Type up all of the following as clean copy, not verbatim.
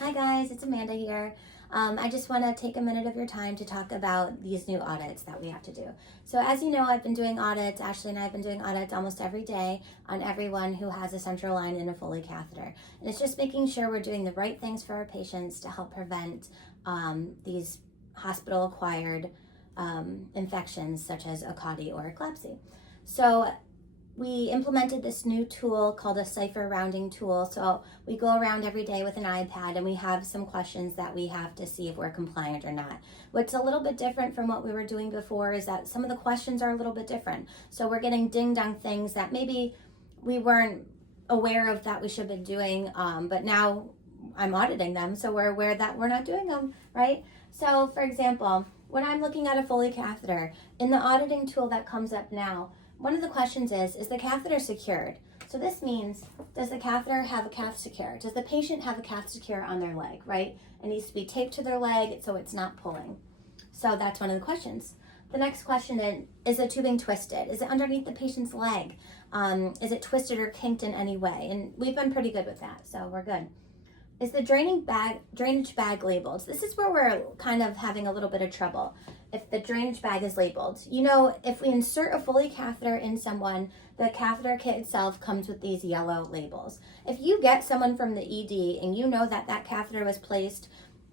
Hi guys, it's Amanda here. I just want to take a minute of your time to talk about these new audits that we have to do. So as you know, I've been doing audits, Ashley and I have been doing audits almost every day on everyone who has a central line and a Foley catheter. And it's just making sure we're doing the right things for our patients to help prevent these hospital-acquired infections such as a CAUTI or eclepsy. So we implemented this new tool called a cipher rounding tool. So we go around every day with an iPad and we have some questions that we have to see if we're compliant or not. What's a little bit different from what we were doing before is that some of the questions are a little bit different. So we're getting ding-dong things that maybe we weren't aware of that we should have been doing, but now I'm auditing them, so we're aware that we're not doing them, right? So for example, when I'm looking at a Foley catheter, in the auditing tool that comes up now, one of the questions is the catheter secured? So this means, does the catheter have a cath secure? Does the patient have a cath secure on their leg, right? It needs to be taped to their leg so it's not pulling. So that's one of the questions. The next question is the tubing twisted? Is it underneath the patient's leg? Is it twisted or kinked in any way? And we've been pretty good with that, so we're good. Is the drainage bag labeled? So this is where we're kind of having a little bit of trouble. If the drainage bag is labeled, you know, if we insert a Foley catheter in someone, the catheter kit itself comes with these yellow labels. If you get someone from the ED and you know that that catheter was placed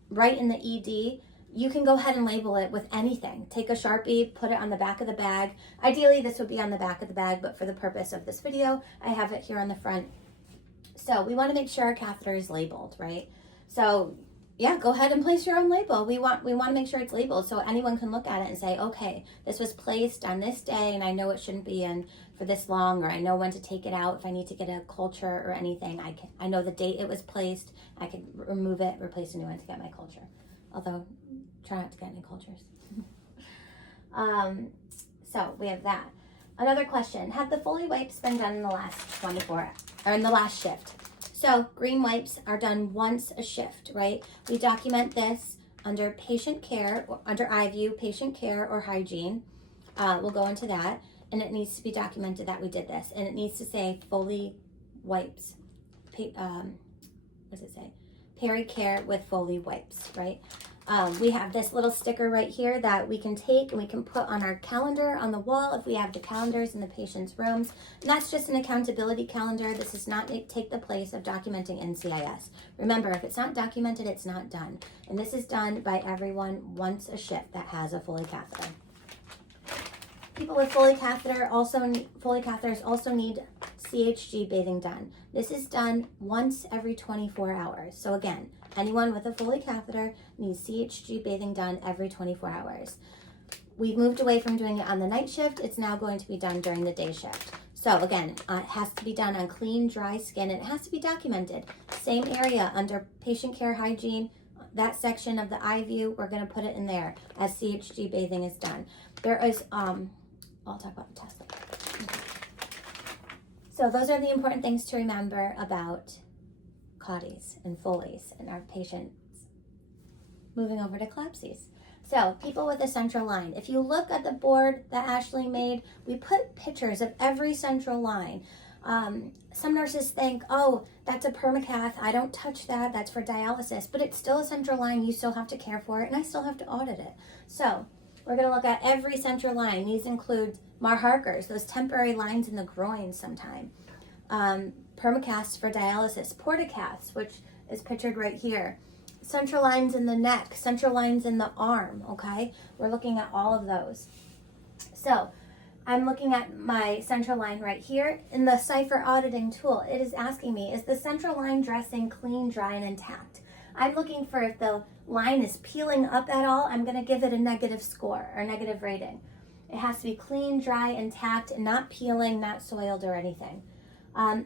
right in the ED, you can go ahead and label it with anything. Take a Sharpie, put it on the back of the bag. Ideally, this would be on the back of the bag, but for the purpose of this video, I have it here on the front. So we want to make sure our catheter is labeled, right? So yeah, go ahead and place your own label. We want to make sure it's labeled so anyone can look at it and say, okay, this was placed on this day and I know it shouldn't be in for this long, or I know when to take it out if I need to get a culture or anything. I know the date it was placed. I can remove it, replace a new one to get my culture. Although, try not to get any cultures. So we have that. Another question, have the Foley wipes been done in the last 24 hours, or in the last shift? So green wipes are done once a shift, right? We document this under patient care, or under iView, patient care or hygiene. We'll go into that, and it needs to be documented that we did this, and it needs to say Foley wipes. What does it say? Peri-care with Foley wipes, right? We have this little sticker right here that we can take and we can put on our calendar on the wall if we have the calendars in the patient's rooms. And that's just an accountability calendar. This does not take the place of documenting NCIS. Remember, if it's not documented, it's not done. And this is done by everyone once a shift that has a Foley catheter. People with Foley catheters also need CHG bathing done. This is done once every 24 hours. So again, anyone with a Foley catheter needs CHG bathing done every 24 hours. We've moved away from doing it on the night shift. It's now going to be done during the day shift. So again, it has to be done on clean, dry skin, and it has to be documented. Same area under patient care hygiene, that section of the iView, we're going to put it in there as CHG bathing is done. There is, I'll talk about the test. So those are the important things to remember about CAUTIs and Foleys in our patients. Moving over to eclepsies. So people with a central line. If you look at the board that Ashley made, we put pictures of every central line. Some nurses think, oh, that's a permacath. I don't touch that. That's for dialysis. But it's still a central line. You still have to care for it, and I still have to audit it. So we're going to look at every central line. These include Marharkers, those temporary lines in the groin sometime. Permacaths for dialysis, portacaths, which is pictured right here. Central lines in the neck, central lines in the arm, okay? We're looking at all of those. So I'm looking at my central line right here. In the cipher auditing tool, it is asking me, is the central line dressing clean, dry, and intact? I'm looking for if the line is peeling up at all. I'm going to give it a negative score or negative rating. It has to be clean, dry, intact, and not peeling, not soiled or anything.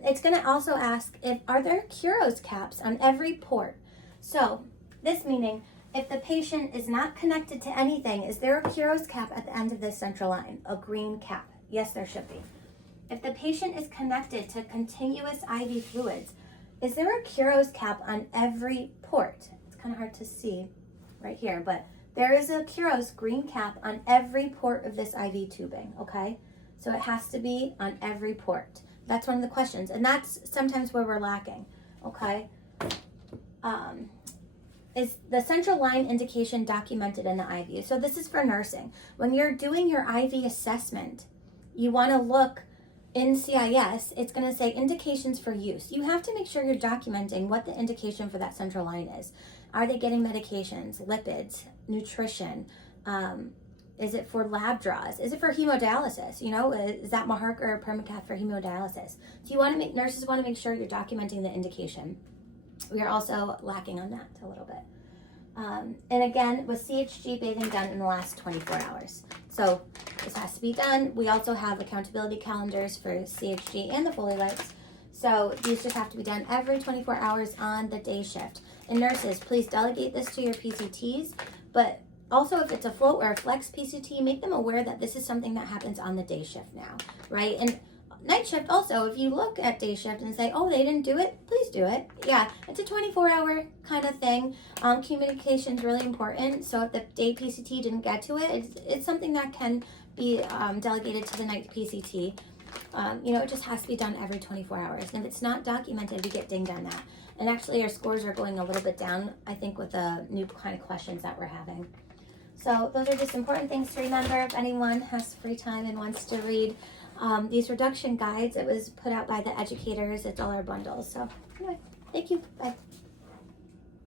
It's going to also ask, are there Kuros caps on every port? So this meaning, if the patient is not connected to anything, is there a Kuros cap at the end of this central line? A green cap? Yes, there should be. If the patient is connected to continuous IV fluids, is there a Kuros cap on every port? It's kind of hard to see right here, but there is a Kuros green cap on every port of this IV tubing, okay? So it has to be on every port. That's one of the questions, and that's sometimes where we're lacking, okay? is the central line indication documented in the IV? So this is for nursing. When you're doing your IV assessment, you want to look in CIS, it's going to say indications for use. You have to make sure you're documenting what the indication for that central line is. Are they getting medications, lipids, nutrition? Is it for lab draws? Is it for hemodialysis? You know, is that Mahark or Permacath for hemodialysis? So you want to make, nurses want to make sure you're documenting the indication. We are also lacking on that a little bit. And again, with CHG bathing done in the last 24 hours. So this has to be done. We also have accountability calendars for CHG and the Foley lights. So these just have to be done every 24 hours on the day shift. And nurses, please delegate this to your PCTs, but also if it's a float or a flex PCT, make them aware that this is something that happens on the day shift now, right? And night shift also, if you look at day shift and say, oh, they didn't do it, please do it. Yeah, it's a 24-hour kind of thing. Communication is really important. So if the day PCT didn't get to it, it's something that can be delegated to the night PCT. You know, it just has to be done every 24 hours. And if it's not documented, we get dinged on that. And actually, our scores are going a little bit down, I think, with the new kind of questions that we're having. So those are just important things to remember if anyone has free time and wants to read these reduction guides. It was put out by the educators. It's all our bundles. So anyway, thank you. Bye.